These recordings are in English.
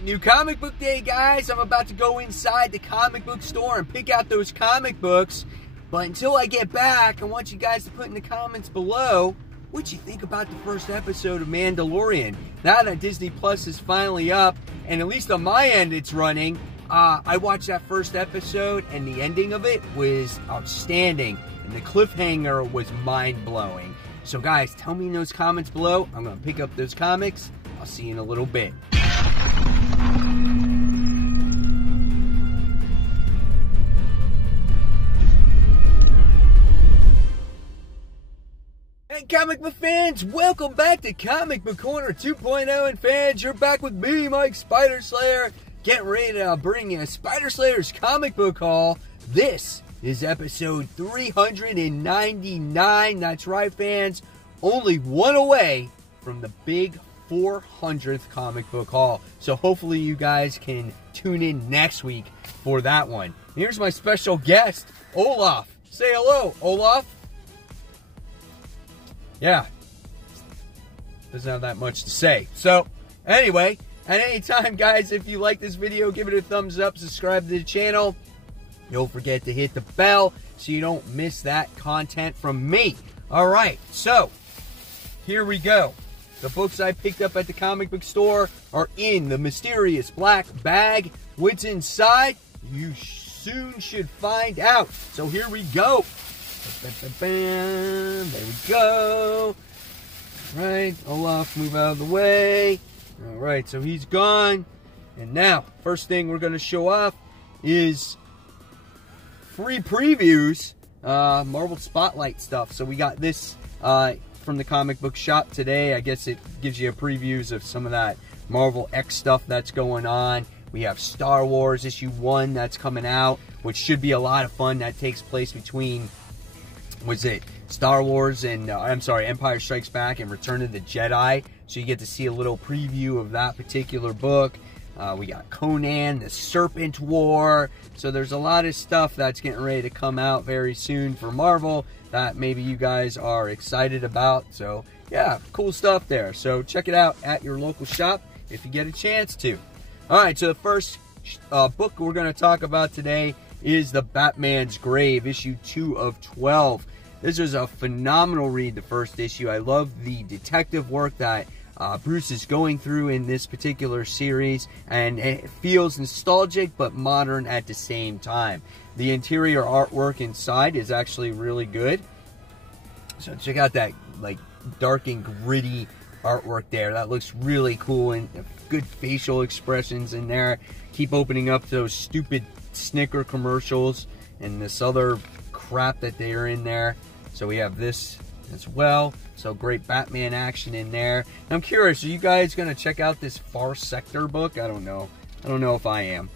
New comic book day, guys. I'm about to go inside the comic book store and pick out those comic books. But until I get back, I want you guys to put in the comments below what you think about the first episode of Mandalorian. Now that Disney Plus is finally up, and at least on my end it's running, I watched that first episode, and the ending of it was outstanding. And the cliffhanger was mind-blowing. So guys, tell me in those comments below. I'm going to pick up those comics. I'll see you in a little bit. Hey comic book fans, welcome back to Comic Book Corner 2.0. And fans, you're back with me, Mike Spider Slayer, getting ready to bring you Spider Slayer's comic book haul. This is episode 399. That's right, fans, only one away from the big 400th comic book haul. So hopefully you guys can tune in next week for that one. Here's my special guest, Olaf. Say hello, Olaf. Yeah, doesn't have that much to say. So, anyway, at any time, guys, if you like this video, give it a thumbs up, subscribe to the channel. Don't forget to hit the bell so you don't miss that content from me. All right, so here we go. The books I picked up at the comic book store are in the mysterious black bag. What's inside? You soon should find out. So here we go. There we go. All right, Olaf, move out of the way. All right, so he's gone. And now, first thing we're going to show off is free previews, Marvel Spotlight stuff. So we got this from the comic book shop today. I guess it gives you a previews of some of that Marvel X stuff that's going on. We have Star Wars issue 1 that's coming out, which should be a lot of fun. That takes place between, was it Star Wars and Empire Strikes Back and Return of the Jedi. So you get to see a little preview of that particular book. We got Conan, the Serpent War. So there's a lot of stuff that's getting ready to come out very soon for Marvel that maybe you guys are excited about. So yeah, cool stuff there. So check it out at your local shop if you get a chance to. All right, so the first book we're going to talk about today is The Batman's Grave, issue 2 of 12. This was a phenomenal read, the first issue. I love the detective work that Bruce is going through in this particular series, and it feels nostalgic but modern at the same time. The interior artwork inside is actually really good. So check out that like dark and gritty artwork there. That looks really cool, and good facial expressions in there. Keep opening up those stupid Snicker commercials and this other crap that they are in there. So we have this as well. So great Batman action in there. And I'm curious, are you guys going to check out this Far Sector book? I don't know. I don't know if I am.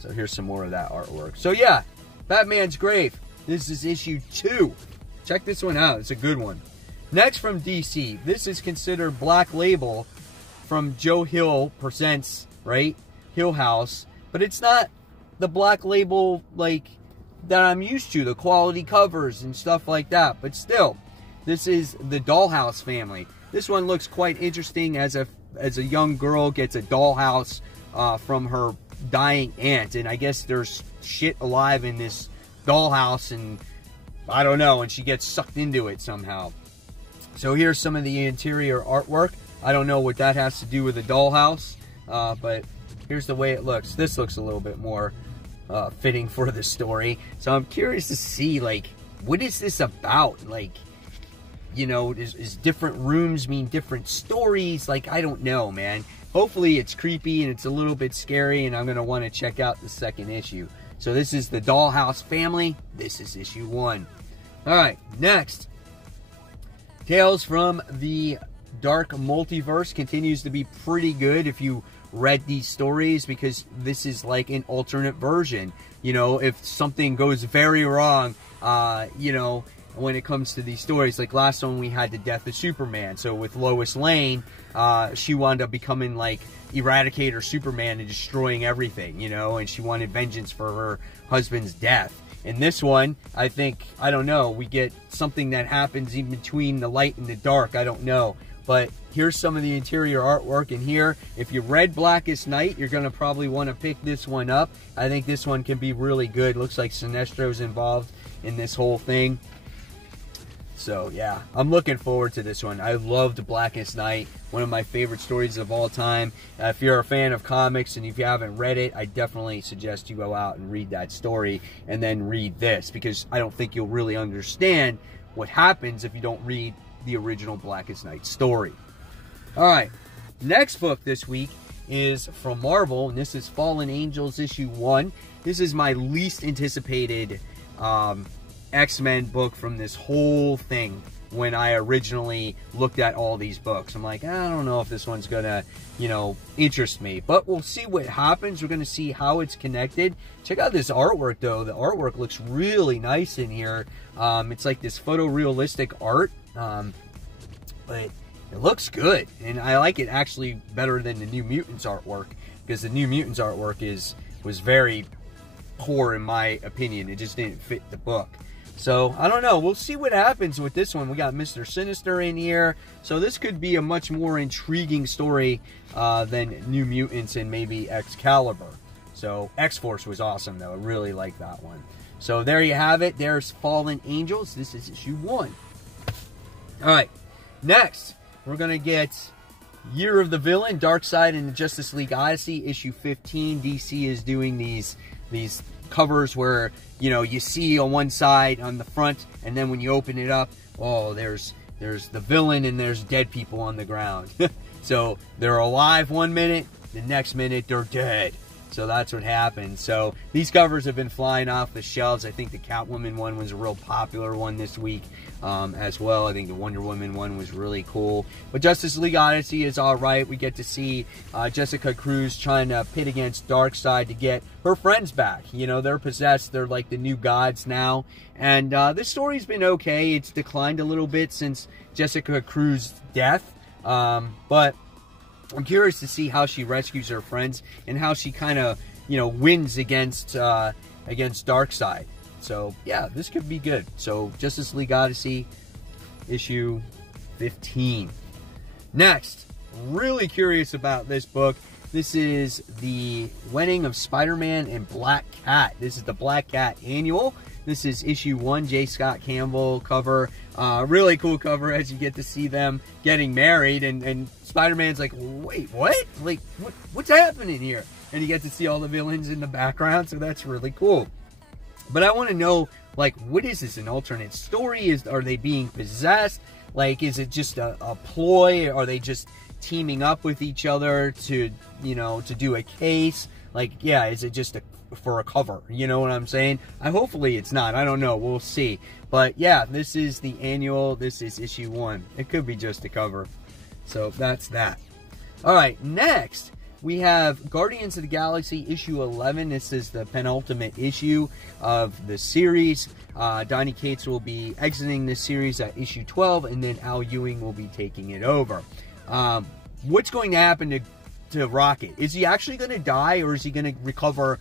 So here's some more of that artwork. So yeah, Batman's Grave. This is issue 2. Check this one out. It's a good one. Next from DC, this is considered Black Label from Joe Hill Presents, right? Hill House. But it's not the Black Label like that I'm used to, the quality covers and stuff like that. But still, this is the Dollhouse family. This one looks quite interesting as a young girl gets a dollhouse from her dying aunt. And I guess there's shit alive in this dollhouse, and I don't know, and she gets sucked into it somehow. So here's some of the interior artwork. I don't know what that has to do with the dollhouse, but here's the way it looks. This looks a little bit more fitting for the story. So I'm curious to see, like, what is this about? Like, you know, is different rooms mean different stories? Like, I don't know, man. Hopefully it's creepy and it's a little bit scary, and I'm going to want to check out the second issue. So this is the Dollhouse family. This is issue 1. All right, next. Tales from the Dark Multiverse continues to be pretty good if you read these stories, because this is like an alternate version. You know, if something goes very wrong, you know, when it comes to these stories, like last one we had the death of Superman. So with Lois Lane, she wound up becoming like Eradicator Superman and destroying everything, you know, and she wanted vengeance for her husband's death. In this one, I think, I don't know, we get something that happens in between the light and the dark. I don't know. but here's some of the interior artwork in here. If you read Blackest Night, you're going to probably want to pick this one up. I think this one can be really good. Looks like Sinestro's involved in this whole thing. So yeah, I'm looking forward to this one. I loved Blackest Night, one of my favorite stories of all time. If you're a fan of comics and if you haven't read it, I definitely suggest you go out and read that story and then read this, because I don't think you'll really understand what happens if you don't read the original Blackest Night story. All right, next book this week is from Marvel, and this is Fallen Angels issue 1. This is my least anticipated X-Men book from this whole thing. When I originally looked at all these books, I'm like, I don't know if this one's gonna, you know, interest me, but we'll see what happens. We're gonna see how it's connected. Check out this artwork though. The artwork looks really nice in here. It's like this photorealistic art, but it looks good, and I like it actually better than the New Mutants artwork, because the New Mutants artwork was very poor in my opinion. It just didn't fit the book. So, I don't know. We'll see what happens with this one. We got Mr. Sinister in here. So, this could be a much more intriguing story than New Mutants and maybe Excalibur. So, X-Force was awesome, though. I really like that one. So, there you have it. There's Fallen Angels. This is issue 1. All right. Next, we're going to get Year of the Villain, Darkseid and the Justice League Odyssey, issue 15. DC is doing these covers where, you know, you see on one side on the front, and then when you open it up, oh, there's the villain and there's dead people on the ground. So they're alive one minute, the next minute they're dead. So that's what happened. So these covers have been flying off the shelves. I think the Catwoman one was a real popular one this week as well. I think the Wonder Woman one was really cool. But Justice League Odyssey is all right. We get to see Jessica Cruz trying to pit against Darkseid to get her friends back. You know, they're possessed. They're like the new gods now. And this story's been okay. It's declined a little bit since Jessica Cruz's death. But I'm curious to see how she rescues her friends and how she kind of, you know, wins against Darkseid. So, yeah, this could be good. So, Justice League Odyssey, issue 15. Next, really curious about this book. This is The Wedding of Spider-Man and Black Cat. This is the Black Cat Annual. This is issue 1, J. Scott Campbell cover. Really cool cover as you get to see them getting married, and Spider-Man's like, wait, what? Like, what's happening here? And you get to see all the villains in the background, so that's really cool. But I want to know, like, what is this, an alternate story? Are they being possessed? Like, is it just a ploy? Are they just teaming up with each other to, you know, to do a case? Like, yeah, is it just for a cover? You know what I'm saying? Hopefully it's not. I don't know. We'll see. But yeah, this is the annual. This is issue 1. It could be just a cover. So that's that. All right, next we have Guardians of the Galaxy issue 11. This is the penultimate issue of the series. Donny Cates will be exiting this series at issue 12, and then Al Ewing will be taking it over. What's going to happen to Rocket? Is he actually going to die, or is he going to recover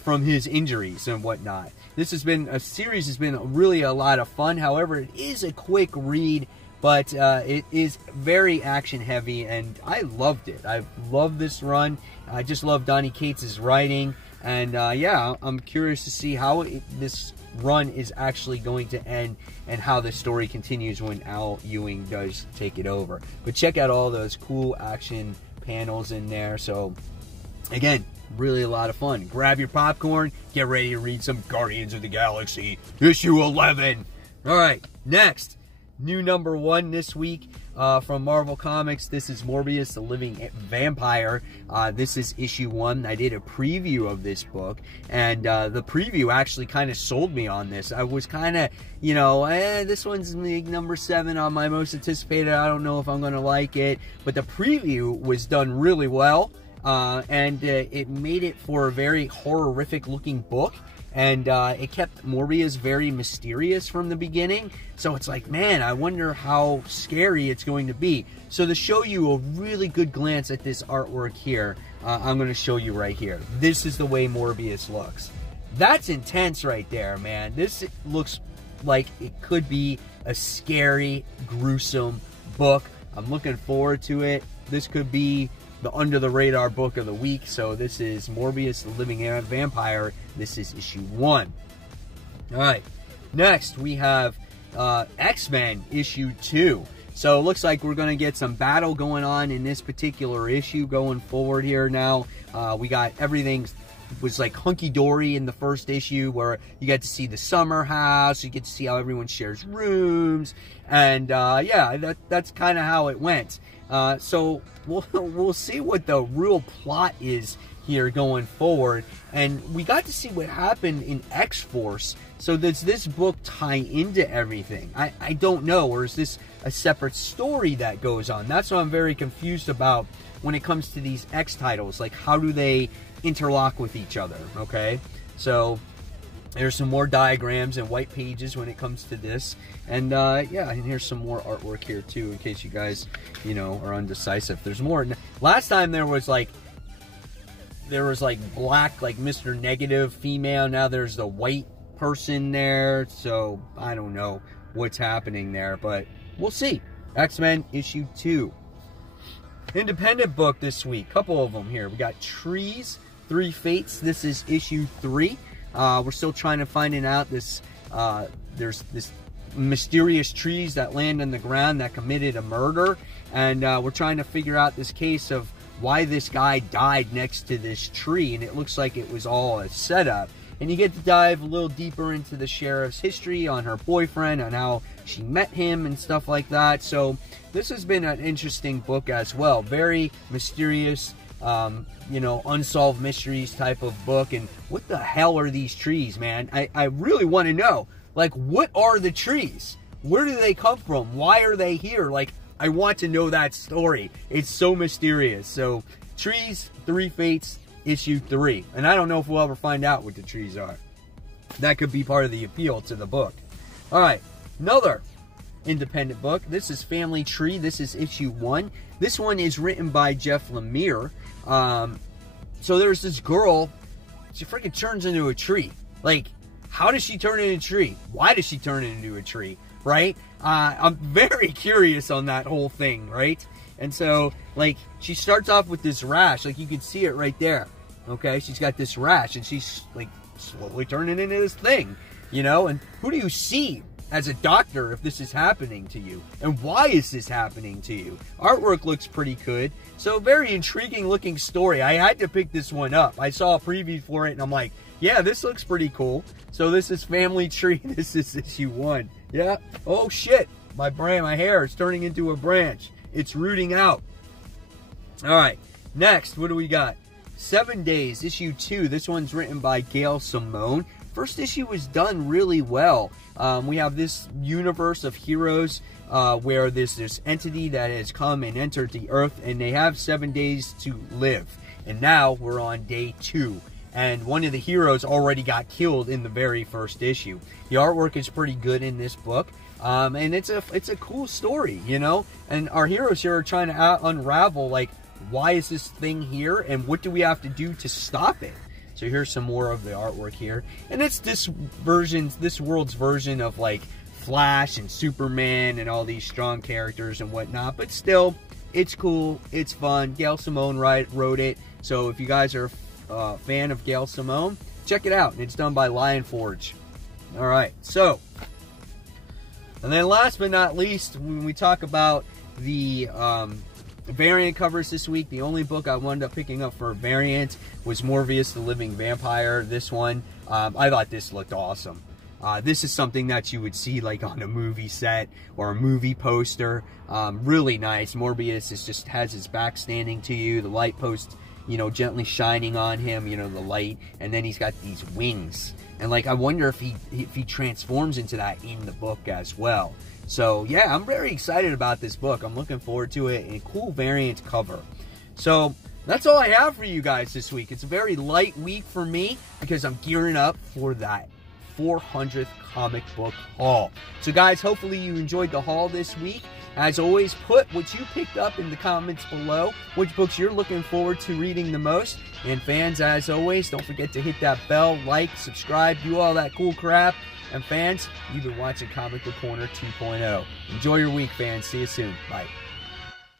from his injuries and whatnot? This has been a series has been really a lot of fun. However, it is a quick read, but it is very action heavy, and I loved it. I loved this run. I just love Donny Cates' writing, and yeah, I'm curious to see how this run is actually going to end and how the story continues when Al Ewing does take it over. But check out all those cool action panels in there. So again, really a lot of fun. Grab your popcorn, get ready to read some Guardians of the Galaxy issue 11. All right, next, new number 1 this week from Marvel Comics. This is Morbius the Living Vampire. This is issue 1. I did a preview of this book, and the preview actually kind of sold me on this. I was kind of, you know, this one's number 7 on my most anticipated. I don't know if I'm going to like it, but the preview was done really well, and it made it for a very horrific looking book. And it kept Morbius very mysterious from the beginning. So it's like, man, I wonder how scary it's going to be. So to show you a really good glance at this artwork here, I'm going to show you right here. This is the way Morbius looks. That's intense right there, man. This looks like it could be a scary, gruesome book. I'm looking forward to it. This could be the under the radar book of the week. So this is Morbius the Living Vampire. This is issue 1. All right, next we have X-Men issue 2. So it looks like we're going to get some battle going on in this particular issue going forward here now. We got everything was like hunky-dory in the first issue, where you get to see the summer house, you get to see how everyone shares rooms, and yeah, that's kind of how it went. So we'll see what the real plot is here going forward, and we got to see what happened in X-Force. So does this book tie into everything? I don't know, or is this a separate story that goes on? That's what I'm very confused about when it comes to these X titles. Like, how do they interlock with each other? Okay, so there's some more diagrams and white pages when it comes to this, and yeah, and here's some more artwork here too, in case you guys, you know, are undecisive. There's more. Last time there was like black, like Mr. Negative female. Now there's the white person there, so I don't know what's happening there, but we'll see. X-Men issue 2. Independent book this week, couple of them here. We got Trees, Three Fates. This is issue 3. We're still trying to find out this, there's this mysterious trees that land on the ground that committed a murder, and we're trying to figure out this case of why this guy died next to this tree, and it looks like it was all a setup. And you get to dive a little deeper into the sheriff's history on her boyfriend, on how she met him and stuff like that. So this has been an interesting book as well. Very mysterious, you know, unsolved mysteries type of book. And what the hell are these trees, man? I really want to know. Like, what are the trees? Where do they come from? Why are they here? Like, I want to know that story. It's so mysterious. So, Trees, Three Fates, issue 3. And I don't know if we'll ever find out what the trees are. That could be part of the appeal to the book. Alright, another independent book. This is Family Tree. This is issue 1. This one is written by Jeff Lemire. So there's this girl, she freaking turns into a tree. Like, how does she turn into a tree? Why does she turn into a tree? Right? I'm very curious on that whole thing, right? And so, like, she starts off with this rash. Like, you can see it right there. Okay? She's got this rash, and she's, like, slowly turning into this thing. You know? And who do you see as a doctor if this is happening to you? And why is this happening to you? Artwork looks pretty good. So, very intriguing looking story. I had to pick this one up. I saw a preview for it, and I'm like, yeah, this looks pretty cool. So, this is Family Tree. This is issue 1. Yeah. Oh, shit. My hair is turning into a branch. It's rooting out. Alright, next, what do we got? 7 Days, issue 2. This one's written by Gail Simone. First issue was done really well. We have this universe of heroes where there's this entity that has come and entered the Earth, and they have 7 days to live. And now we're on day 2. And one of the heroes already got killed in the very first issue. The artwork is pretty good in this book. And it's a cool story, you know? And our heroes here are trying to unravel, like, why is this thing here? And what do we have to do to stop it? So here's some more of the artwork here. And it's this world's version of, like, Flash and Superman and all these strong characters and whatnot. But still, it's cool. It's fun. Gail Simone wrote it. So if you guys are a fan of Gail Simone, check it out. It's done by Lion Forge. All right, so... And then last but not least, when we talk about the variant covers this week, the only book I wound up picking up for a variant was Morbius the Living Vampire. This one, I thought this looked awesome. This is something that you would see like on a movie set or a movie poster. Really nice. Morbius just has his back standing to you. The light post, you know, gently shining on him, you know, the light. And then he's got these wings. And, like, I wonder if he transforms into that in the book as well. So, yeah, I'm very excited about this book. I'm looking forward to it. And a cool variant cover. So, that's all I have for you guys this week. It's a very light week for me because I'm gearing up for that 400th comic book haul. So, guys, hopefully you enjoyed the haul this week. As always, put what you picked up in the comments below, which books you're looking forward to reading the most. And fans, as always, don't forget to hit that bell, like, subscribe, do all that cool crap. And fans, you've been watching Comic Book Corner 2.0. Enjoy your week, fans. See you soon. Bye.